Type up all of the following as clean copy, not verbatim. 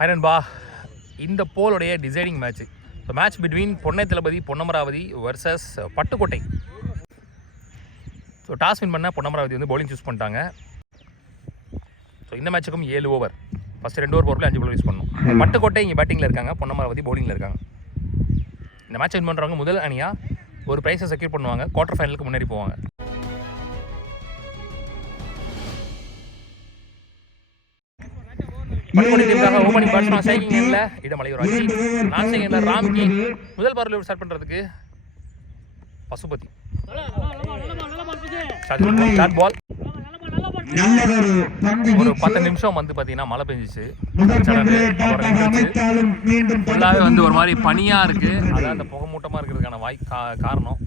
ஹைரன்பா இந்த போலுடைய deciding match. So match between பொன்னை தளபதி Ponnamaravathi versus Pattukkottai. So toss win பண்ண பொன்னமராவதி வந்து பவுலிங் சூஸ் பண்ணிட்டாங்க. ஸோ இந்த மேட்சுக்கும் 7 ஓவர், ஃபஸ்ட்டு 2 ஓவர் போகிறப்பல 5 பால் யூஸ் பண்ணணும். பட்டுக்கோட்டை இங்கே பேட்டிங்கில் இருக்காங்க, பொன்னமராவதி பவுலிங்கில் இருக்காங்க. இந்த மேட்ச் வின் பண்ணுறவங்க முதல் அணியாக ஒரு ப்ரைஸை செக்யூர் பண்ணுவாங்க, குவார்டர் ஃபைனலுக்கு முன்னேறி போவாங்க. ஓபனிங் பேட்ஸ்மேன் ஸ்ட்ரைக்கிங் எண்ட்ல இடமலை ஒரு அஜித், நான்சிங் எண்ட்ல ராம்கி. முதல் பார்வையில் ஸ்டார்ட் பண்றதுக்கு பசுபதி. Short ball. ஒரு 10 நிமிஷம் வந்து பாத்தீங்கன்னா மழை பெஞ்சிச்சு. ஃபுல்லாவே வந்து ஒரு மாதிரி பனியா இருக்கு. அதான் அந்த புகை மூட்டமா இருக்கிறதுக்கான காரணம்.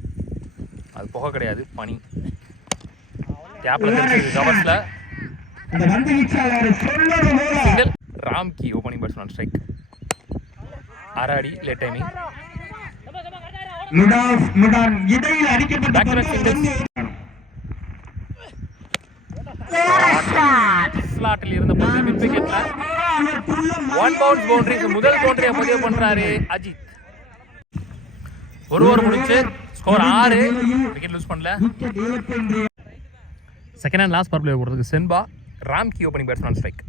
அது புகை கிடையாது, பனி. கேப்ல கவர்ஸ்ல ராம்கி ஓபனிங் பேட்ஸ்மேன் ஸ்ட்ரைக். ஆராடி லேட் டைமிங். ஸ்லாட்டில் இருந்த போது மிட் விக்கெட்ல 1 பவுன்ஸ் பவுண்டரி. முதல் பவுண்டரியை பதிவு பண்றாரு அஜித். ஒரு ஓவர் முடிச்சு ஸ்கோர் 6. விக்கெட் லூஸ் பண்ணல. Second and last power play போடுறதுக்கு Senba. Ramki opening batsman strike.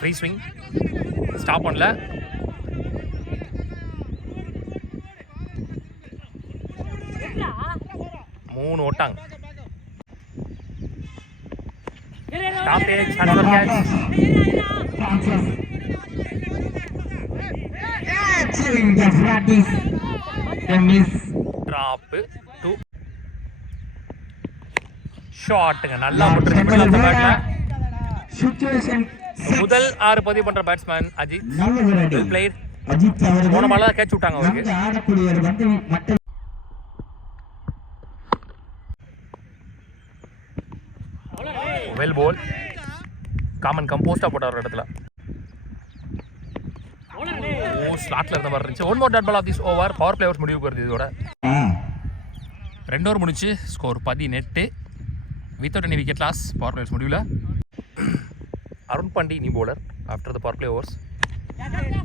Free swing, stop பண்ணல. மூணு ஓட்டாங்க. Top edge hunter catch. Drop 2 ஷாட்டுங்க. நல்லா போட்டுருக்காங்க. முதல் 6 பதிவு பண்ற பேட்ஸ்மேன் அஜித். பிளேயர் போன பால்ல கேட்ச் விட்டாங்க அவருக்கு. வெல் பால். காமன் கம்போஸ்டா போட்டார் ஒரு இடத்துல. ஸ்லாட்ல இருந்த மாதிரி இருந்துச்சு. 1 more dot ball of this over. Power players முடிவுக்கு வருது இதோட. 2 ஓவர் முடிச்சு score 18 without any wicket loss. Power players முடிவுல Arun Pandi new bowler after the power play overs.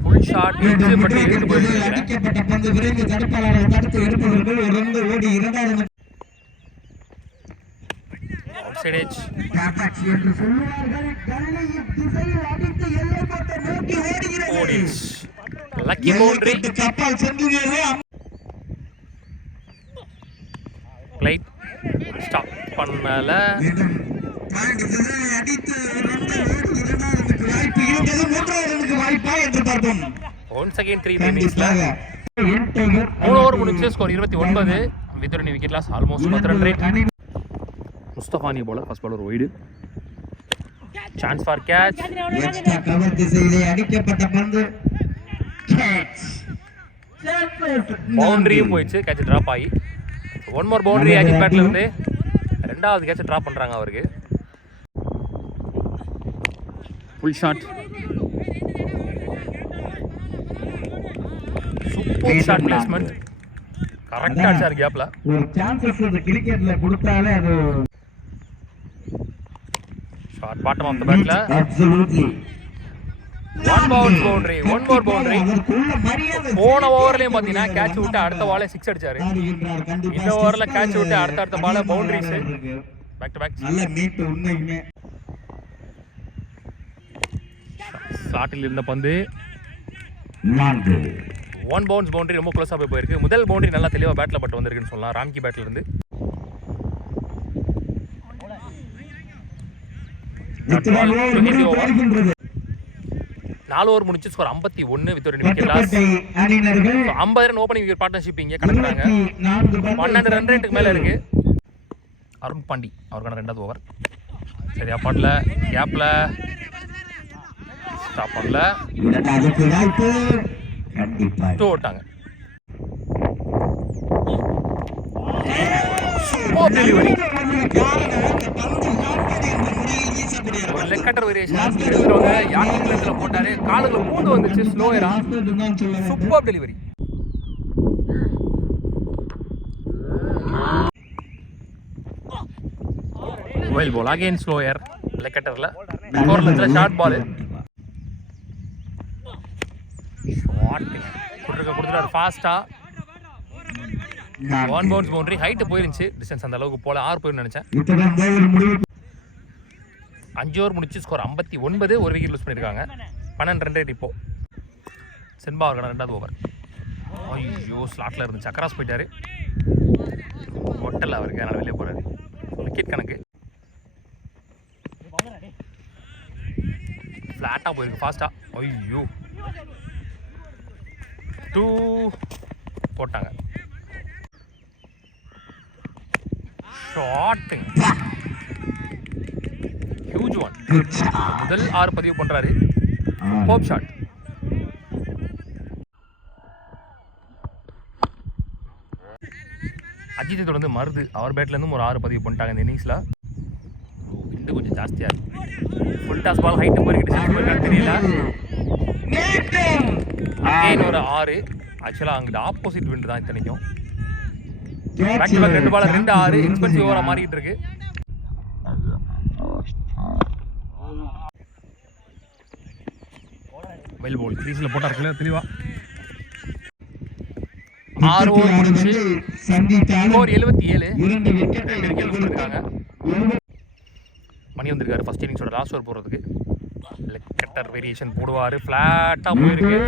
full shot பட்டு எடுத்து போயிருக்கு. outside edge. lucky boundary. plate stop பண்ணல. once again 3 innings-ல 3 ஓவர் முடிச்சு score 29 with any wicket loss almost 10 run rate. முஸ்தபானி bowler first bowler wide. chance for catch. Extra cover திசையிலே அடிக்கப்பட்ட பந்து கேட்ச். பவுண்டரி போயிடுச்சு. கேட்ச் டிராப் ஆகி 1 more boundary அஜித் பேட்ல இருந்து ரெண்டாவது கேட்ச் டிராப் பண்றாங்க அவருக்கு. Full shot. Super shot placement. கரெக்ட்டா அடிச்சார் கேப்ல. ஒரு சான்சஸ் இந்த கிரிக்கெட்ல கொடுத்தாலே அது ஷாட் பாட்டம் ஆஃப் தி பேட்ல. Absolutely 1 bounce boundary. 1 more boundary. போன ஓவர்லயும் பாத்தீங்கன்னா கேட்ச் விட்டு அடுத்த பாலே 6 அடிச்சாரு. இந்த ஓவர்ல கேட்ச் விட்டு அடுத்த பால பவுண்டரிஸ். Back to back. நல்ல நீட் உண்மையுமே. ஸ்லாட்டில் இருந்த பந்து 4. 1 bounce boundary ரொம்ப க்ளோஸா போயிருக்கு. முதல் பவுண்டரி நல்லா தெளிவா பேட்ல பட்டு வந்திருக்குன்னு சொல்லலாம் ராம்கி பேட்ல இருந்து. 4 ஓவர் முடிச்சு ஸ்கோர் 51 வித் ஒரு wicket loss. 50 run opening wicket partnership இங்கே கணக்குறாங்க. 12 ரன் ரேட்டுக்கு மேல இருக்கு. அருண் பாண்டி அவருக்கான 2வது ஓவர். சரியா பாட்ல கேப்ல ஸ்டாப் பண்ணல. 2 ஓட்டாங்க. Super delivery. ஒரு லெக் கட்டர் வேரியேஷன் எடுத்துறவங்க யாக்கிங் லென்த்ல போட்டாரு. காலுல பூந்து வந்துச்சு ஸ்லோயரா. Super delivery. Wild ball again slower leg cutterல ஸ்கோர் லென்ஸ்ல ஷார்ட் பால் கொடுத்துட்டாரு ஃபாஸ்டா. One bounce boundary. ஹைட்டு போயிருந்துச்சு, டிஸ்டன்ஸ் அந்த அளவுக்கு போல 6 போயிருந்து நினைச்சேன். 5 ஓவர் முடிச்சு ஸ்கோர் 59. ஒரு விக்கெட் லூஸ் பண்ணியிருக்காங்க. 12 ரன் ரேட் இப்போ. சென்பா அவர்கள் 2வது ஓவர். ஐயோ ஸ்லாட்ல இருந்துச்சு, அக்ராஸ் போயிட்டாரு. மொட்டல் அவருக்கு அதனால வெளியே போறாரு. விக்கெட் கணக்கு. ஃபிளாட்டா போயிருக்கு ஃபாஸ்டா. ஐயோ 2 போட்டாங்க. Shot huge one. முதல் 6 பதிவு பண்றாரு. போப் ஷாட். அஜித்தை தொடர்ந்து மருது அவர் பேட்ல இருந்தும் ஒரு 6 பதிவு பண்ணிட்டாங்க இந்த இன்னிங்ஸ்ல. விண்டு கொஞ்சம் ஜாஸ்தியா இருக்கு. ஃபுல் டாஸ் பால் ஹைட் போயிருக்கிட்டு தெரியல. ஒரு 6. ஆக்சுவலா அங்கிட்ட ஆப்போசிட் விண்டு தான் இத்தனைக்கும். Back to back 2 ball 2 6 expensive ஓவரா மாறிட்டு இருக்கு. வெல் பால் கிரீஸ்ல போட்டாருக்குல தெளிவா. 6 ஓவர் முடிச்சு ஸ்கோர் 77. 2 விக்கெட் எடுத்திருக்காங்க. மணி வந்திருக்காரு ஃபர்ஸ்ட் இன்னிங்ஸோட லாஸ்ட் ஓவர் போடுறதுக்கு. லெக் கட்டர் வேரியேஷன் போடுவார். ஃப்ளாட்டாக போயிருக்கு.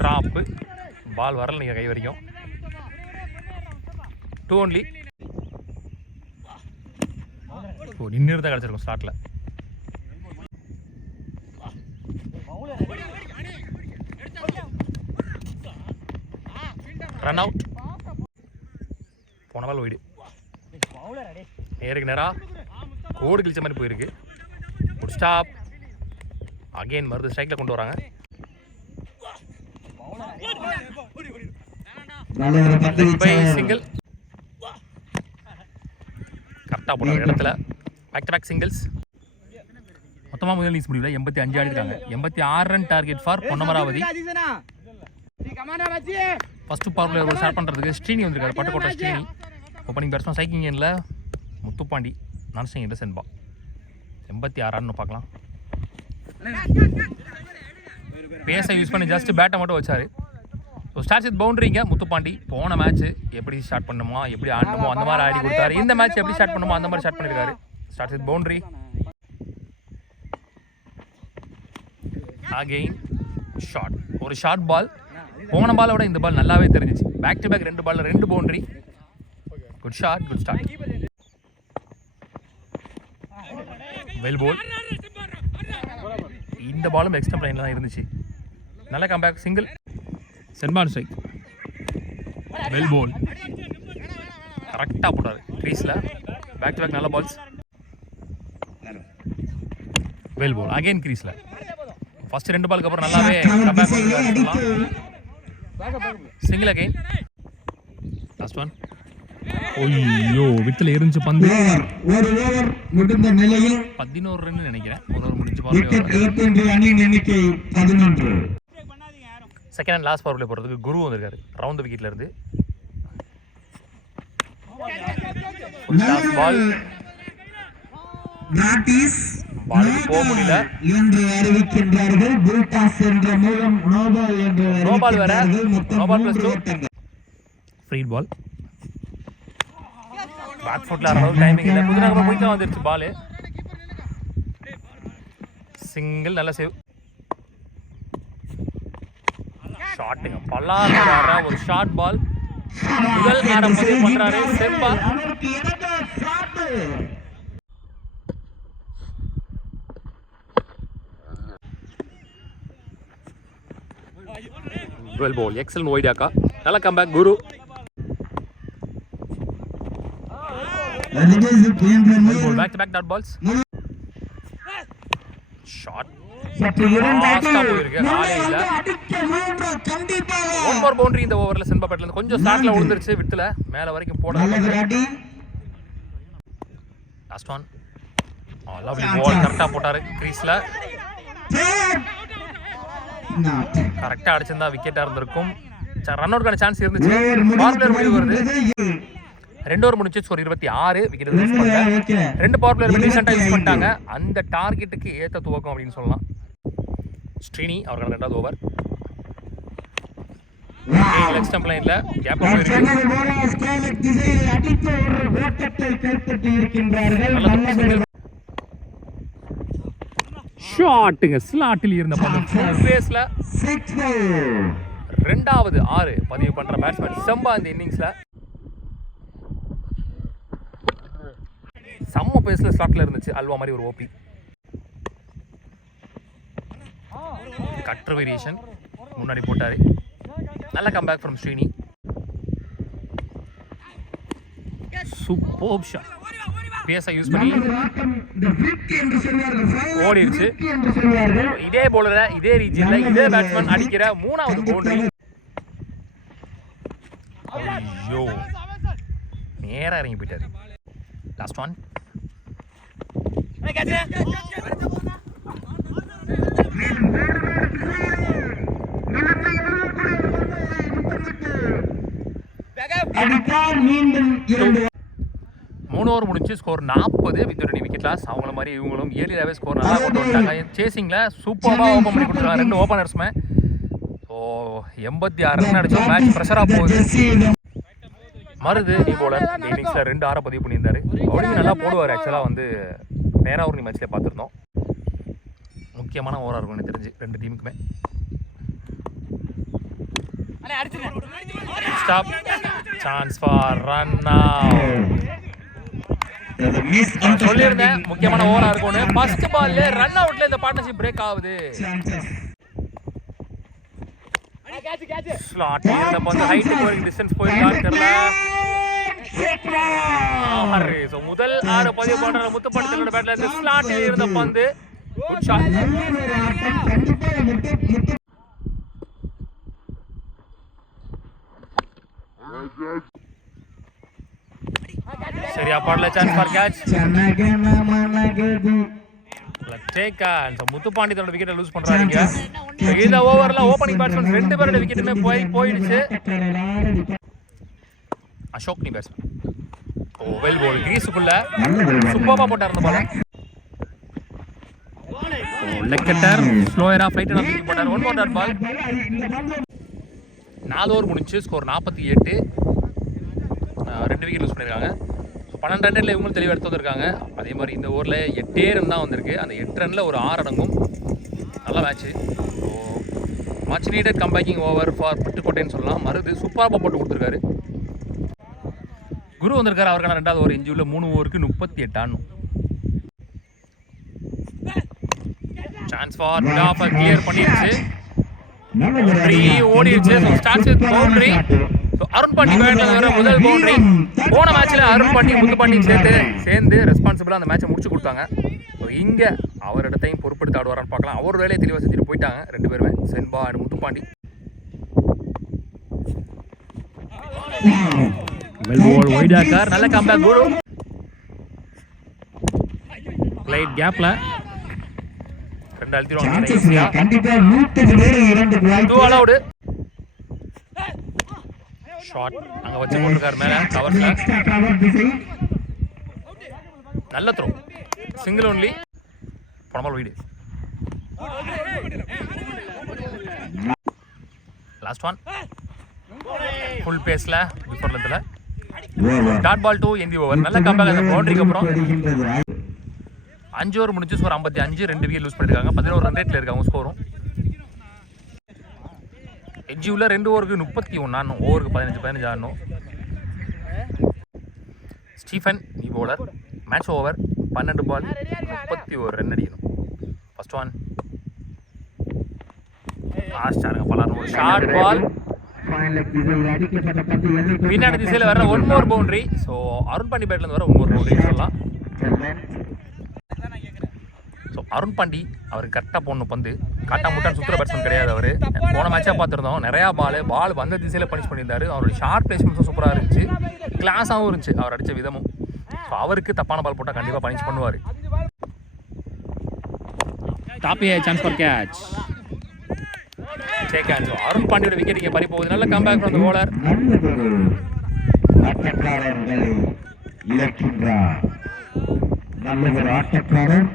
ட்ராப்பு பால் வரல நீங்கள் கை வரைக்கும். 2 ஒன்லி. நின்று தான் கிடச்சிருக்கும் ஸ்டார்ட்டில். Run out. போன பால் ஒய்டு. நேருக்கு நேராக கோடு கிழிச்ச மாதிரி போயிருக்கு. ஒரு ஸ்டாப். அகைன் மருது ஸ்ட்ரைக்ல கொண்டு வராங்க. சிங்கிள் கரெக்டாக போடுற இடத்துல. Back to back singles. மொத்தமாக முதல் இன்னிங்ஸ் முடிவில் 85 ஆடிருக்காங்க. 86 run target for Ponnamaravathi. First power player start பண்ணுறதுக்கு ஸ்ரீனி வந்திருக்காரு. பட்டுக்கோட்டை ஸ்ரீனி. ஓப்பனிங் பேட்ஸ்மேன் சைக்கிங் எண்ணில் முத்துப்பாண்டி. நான்சிங் எண்ணில் சென்பா. 86 ரன் பார்க்கலாம். பேஸை யூஸ் பண்ணி ஜஸ்ட் பேட்டை மட்டும் வச்சாரு. ஸோ ஸ்டார்ட் வித் பவுண்டரிங்க. முத்துப்பாண்டி போன மேட்ச் எப்படி ஸ்டார்ட் பண்ணுமோ எப்படி ஆடணுமோ அந்த மாதிரி ஆடி கொடுத்தாரு. இந்த மேட்ச் எப்படி ஸ்டார்ட் பண்ணுமோ அந்த மாதிரி ஸ்டார்ட் பண்ணியிருக்காரு. Start with boundary. Again short. ஒரு ஷார்ட் பால். போன பாலை விட இந்த பால் நல்லாவே தெரிஞ்சிச்சு. Back to back 2 ball 2 boundary. Good shot, good start. Well bowled. இந்த பாலும் எக்ஸ்ட்ரா லைன்ல தான் இருந்துச்சு. நல்ல comeback. Single. Senban strike. Well bowled. கரெக்டாக போட்டார் க்ரீஸில். பேக் டு பேக் நல்ல பால்ஸ். Well bowled. அகைன் க்ரீஸில். ஃபர்ஸ்ட் 2 பாலுக்கு அப்புறம் நல்லாவே கம்பேக் பண்ணலாம். Single again. Last one. ஐயோ வித்துல எரிஞ்சு பந்து. ஒரு ஓவர் முடிந்த நிலையில் 11 ரன் நினைக்கிறேன். ஒரு ஓவர் முடிஞ்சு பாருங்க. எண்ணிக்கை 11. Second and last power play போறதுக்கு குரு வந்திருக்காரு ரவுண்ட் விக்கெட்ல இருந்து. பால் பாலுக்கு போக முடியல என்று அறிவிக்கின்றார்கள். புல்டாஸ் என்ற மூலம் நோபால் என்று நோபால் வேற. No ball plus 2 free ball. Back ஃபுட்ல அளவு டைமிங் இல்ல. புதுநகரம் போய் தான் வந்துருச்சு பால். சிங்கிள். நல்ல சேவ். ஷாட்டுங்க பல்லார ஒரு ஷார்ட் பால். முதல் ஆரம் பதிவு பண்றாரு செம்பா. Well ball. எக்ஸலன்ட் வைடாக்கா. நல்ல comeback Guru. Back to back dot balls. Shot ஃபாஸ்டா போயிருக்கு. ஆளே இல்ல. ஒன் மோர் பவுண்டரி இந்த ஓவர்ல சென்பா பேட்ல இருந்து கொஞ்சம் ஸ்டார்ட்ல விழுந்துருச்சு. விட்டுல மேல வரைக்கும் போடல. Last one. Lovely ball. கரெக்டா போட்டாரு கிரீஸ்ல. கரெக்டா அடிச்சிருந்தா விக்கெட்டா இருந்திருக்கும். ரன் அவுட்கான சான்ஸ் இருந்துச்சு. பவர் பிளேயர் முடிவு வருது. 2 ஓவர் முடிச்சு ஸ்கோர் 26 விக்கெட் யூஸ் பண்ணாங்க. 2 பவர் பிளேயர் ரீசெண்டா யூஸ் பண்ணிட்டாங்க. அந்த டார்கெட்டுக்கு ஏத்த துவக்கம் அப்படின்னு சொல்லலாம். ஸ்ரீனி அவர்கள் 2வது ஓவர் லெக் ஸ்டம்ப் லைன்ல கேப் போயிருக்கு. ஷாட்டுங்க ஸ்லாட்டில் இருந்த பந்து ஃபுல் பேஸ்ல 2வது 6 பதிவு பண்ற பேட்ஸ்மேன் செம்பா இந்த இன்னிங்ஸ்ல. செம்ம பேஸ்ல ஸ்லாட்ல இருந்துச்சு. அல்வா மாதிரி ஒரு ஓபி கட்டர் வேரியேஷன் முன்னாடி போட்டாரு. நல்ல comeback from Srini. Super shot. பேஸை யூஸ் பண்ணி ஓடிடுச்சு. இதே போலர இதே ரீஜன்ல இதே பேட்ஸ்மேன் அடிக்கிற 3வது பவுண்டரி. ஐயோ நேரா இறங்கி போயிட்டாரு. Last one. மீண்டும் 3 ஓவர் முடிச்சு ஸ்கோர் 40 வித் 2 விக்கெட் லாஸ். அவங்கள மாதிரி இவங்களும் ஏர்லியாவே ஸ்கோர் நல்லா கொண்டு வந்தாங்க. சேசிங்ல சூப்பரா ஓபன் பண்ணி கொடுத்தாங்க 2 ஓபனர்ஸ்மே. ஸோ 86 ரன் அடிச்சோம். மேட்ச் ப்ரெஷரா போகுது. மருது நீ போலர் இன்னிங்ஸ்ல 2 6 பதிவு பண்ணியிருந்தாரு. பவுலிங் நல்லா போடுவார். ஆக்சுவலா வந்து நேரா ஒரு மேட்ச்ல பார்த்துருந்தோம். முக்கியமான ஓவரா இருக்கும் எனக்கு தெரிஞ்சு 2 டீமுக்குமே. Stop chance for run out. சொல்லியிருந்தேன் முக்கியமான ஓவரா இருக்கும்னு. ஃபர்ஸ்ட் பால்ல ரன் அவுட்ல இந்த பார்ட்னர்ஷிப் பிரேக் ஆகுது. ஸ்லாட் இந்த பந்து ஹைட் போய் டிஸ்டன்ஸ் போயிருக்கான்னு தெரியல. சோ முதல் 6 பதிவு பண்ற முத்துப்பட்டத்தோட பேட்ல இருந்து ஸ்லாட்ல இருந்த பந்து குட் ஷாட். சரியா பாடல chance for catch. Take on. So Muthupandi தன்னோட விக்கெட்டை லூஸ் பண்றாங்க. இந்த ஓவர்ல ஓபனிங் பேட்ஸ்மேன் 2 பேரோட விக்கெட்டுமே போயிடுச்சு. அசோக் நீ பேட்ஸ்மேன். ஓ வெல் பால் கிரீஸுக்குள்ள சூப்பரா போட்டார் அந்த பால். லெக் கட்டர் ஸ்லோயரா ஃளைட் அண்ட் தூக்கி போட்டார். 1 more பால். 4 ஓவர் முடிஞ்சு ஸ்கோர் 48. 2 விக்கெட் லூஸ் பண்ணிருக்காங்க. 12 ரன்ல இவங்களும் தெளிவாக எடுத்து வந்திருக்காங்க. அதே மாதிரி இந்த ஓவரில் 8 ரன் தான் வந்திருக்கு. அந்த 8 ரன்ல ஒரு 6 அடங்கும். நல்ல match. So much needed comebacking over for பட்டுக்கோட்டைன்னு சொல்லலாம். மருது சூப்பராக போட்டு கொடுத்துருக்காரு. குரு வந்திருக்காரு. அவருக்கான 2வது ஓவர். எஞ்சி உள்ள 3 ஓவருக்கு 38 ஆனும். சான்ஸ் ஃபார் மிடாஃபர் கிளியர் பண்ணிடுச்சு. ஓடிடுச்சு. Starts with boundary. Arun Pandi பேட்ல வர முதல் பவுண்டரி. போன மேட்ச்ல அருண் பாண்டி முத்துப்பாண்டி சேர்ந்து ரெஸ்பான்சிபிளா அந்த மேட்சை முடிச்சு கொடுத்தாங்க. இங்க அவர் இடத்தையும் பொறுப்பெடுத்து ஆடுவாரான்னு பார்க்கலாம். அவர் வேலையை தெளிவாக செஞ்சுட்டு போயிட்டாங்க 2 பேருமே, Senba and Muthupandi. Well ball wide ஆக்கார். நல்ல கம்பேக். குரு லைட் கேப்ல 2 அழுத்திடுவாங்க. கண்டிப்பா 2 அலௌட். ஷாட் அங்க வச்சு போட்டுருக்காரு மேல கவர்ல. நல்ல த்ரோ. Single only. பணமால் வைடு. Last one. ஃபுல் பேஸ்ல பிஃபோர் லென்த்ல டாட் பால் 2 எந்தி ஓவர். நல்ல கம்பேக் அந்த பவுண்டரிக்கு அப்புறம். 5 ஓவர் முடிஞ்சு ஸ்கோர் 55. 2 விக்கெட் லூஸ் பண்ணிருக்காங்க. 11 ரன் ரேட்ல இருக்காங்க ஸ்கோரும். எட்ஜி உள்ள 2 ஓவருக்கு 31 ஆடணும். ஓவருக்கு 15 ஆடணும். ஸ்டீஃபன் நீ bowler. Match over 12 ball 31 run அடிக்கணும். First one. ஆஸ்டாருங்க பலர் ஒரு ஷார்ட் பால். பின்னாடி திசையில் வர 1 more boundary. So Arun Pandi பேட்லேருந்து வர 1 more பவுண்டரி சொல்லலாம். ஸோ அருண் பாண்டி அவருக்கு கரெக்டாக போடணும் பந்து. காட்டா முட்டான் சுற்றுற பேட்ஸ்மேன் கிடையாது அவர். போன மேட்சாக பார்த்துருந்தோம். நிறையா பால் வந்த திசையில் பனிஷ் பண்ணியிருந்தாரு. அவருடைய ஷார்ட் பிளேஸ்மெண்ட்ஸும் சூப்பராக இருந்துச்சு. கிளாஸாகவும் இருந்துச்சு அவர் அடித்த விதமும். ஸோ அவருக்கு தப்பான பால் போட்டால் கண்டிப்பாக பனிஷ் பண்ணுவார். டாப்பியே chance for catch. Take on. So Arun பாண்டியோட விக்கெட் இங்கே பறி போகுது. நல்ல கம்பேக் ஃப்ரம் தி பவுலர். ஆட்டக்காரர்களை இழக்கின்றார். நல்ல ஒரு ஆட்டக்காரர்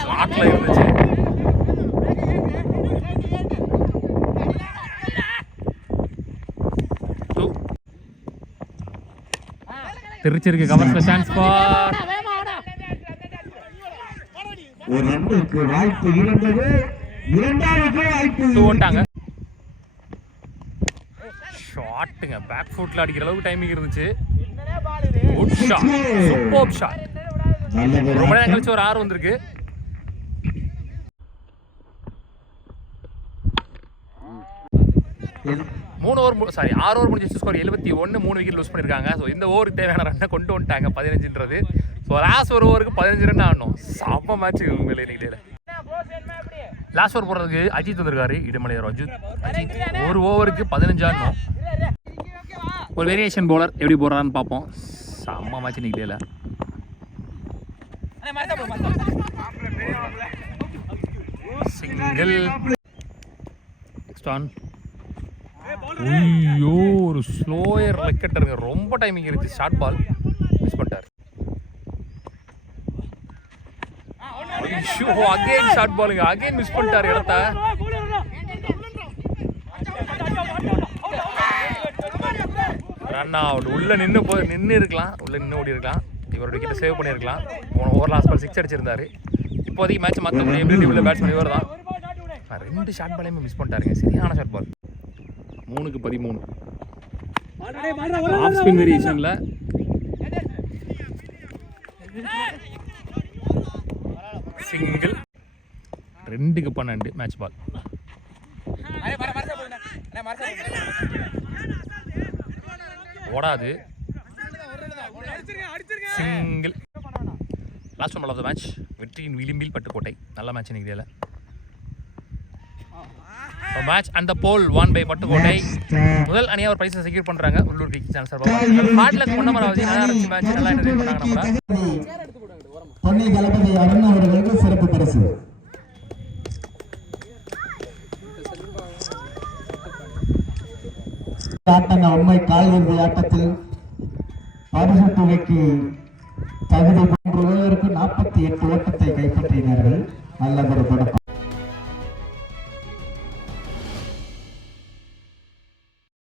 ஸ்லாட்ல இருந்துச்சு. திருச்சிருக்கு கவர்ஸ்ல சான்ஸ் ஃபார் ஒரு ரன்னுக்கு வாய்ப்பு இருந்தது. இரண்டாவது வாய்ப்பு ஓட்டாங்க. ஷாட்டுங்க பேக் ஃபுட்ல அடிக்கிற அளவுக்கு டைமிங் இருந்துச்சு. Good shot, super shot. ரொம்ப நேரம் கழிச்சு ஒரு 6 வந்திருக்கு. சாரி 6 ஓவர் முடிஞ்சு ஸ்கோர் 71, 3 விக்கெட் லூஸ் பண்ணியிருக்காங்க. ஸோ இந்த ஓவருக்கு தேவையான ரன்னை கொண்டு வந்துட்டாங்க 15ன்றது. ஸோ லாஸ்ட் ஒரு ஓவருக்கு 15 ரன் ஆடணும். செம்ம மேட்ச் உண்மையிலே இன்னைக்கு. லாஸ்ட் ஓவர் போடுறதுக்கு அஜித் வந்திருக்காரு, இடுமலையார் அஜித். ஒரு ஓவருக்கு 15 ஆடணும். ஒரு வேரியேஷன் பவுலர் எப்படி போடுறான்னு பார்ப்போம். செம்ம மேட்ச் இன்னைக்கு டேல. Single next on. ஐயோ ஒரு ஸ்லோயர் விக்கெட்டுங்க. ரொம்ப டைமிங் இருந்துச்சு. ஷார்ட் பால் மிஸ் பண்ணிட்டார். அகைன் ஷார்ட் பாலுங்க. அகைன் மிஸ் பண்ணிட்டார் இடத்த. Run out. உள்ள நின்று இருக்கலாம். உள்ள நின்று ஓடி இருக்கலாம். இவரோட விக்கெட்டை சேவ் பண்ணியிருக்கலாம். போன ஓவர் லாஸ்ட் பால் 6 அடிச்சிருந்தாரு. இப்போதைக்கு மேட்ச் மற்றபடி எப்படி உள்ள பேட்ஸ்மேன் இவர் தான். 2 ஷார்ட் பாலையுமே மிஸ் பண்ணிட்டாருங்க. சரியான ஷார்ட் பால். 3க்கு 13. ஆஃப் ஸ்பின் வேரியேஷன்ல சிங்கிள். 2க்கு 12 மேட்ச் பால். ஓடாது. Single. Last one ball of the match. வெற்றியின் விளிம்பில் பட்டுக்கோட்டை. நல்ல மேட்ச் இன்னைக்கு டேல. மேட்ச் அந்த போல் வான் பை பட்டுக்கோட்டை. முதல் அணியா ஒரு பிரைஸை செக்யூர் பண்றாங்க உள்ளூர் கிரிக்கெட் சேனல் சார்பாக. ஹார்ட் லக் பண்ண மாதிரி நல்லா இருந்துச்சு மேட்ச். நல்லா என்டர்டெயின் பண்ணாங்க. நம்ம பொன்னி தளபதி அருண் அவர்களுக்கு சிறப்பு பரிசு. ஆட்டங்க உண்மை கால்வெள்ளி ஆட்டத்தில் பரிசு தொகைக்கு தகுதி 3 ஓவருக்கு 48 ஓட்டத்தை கைப்பற்றினார்கள். நல்ல ஒரு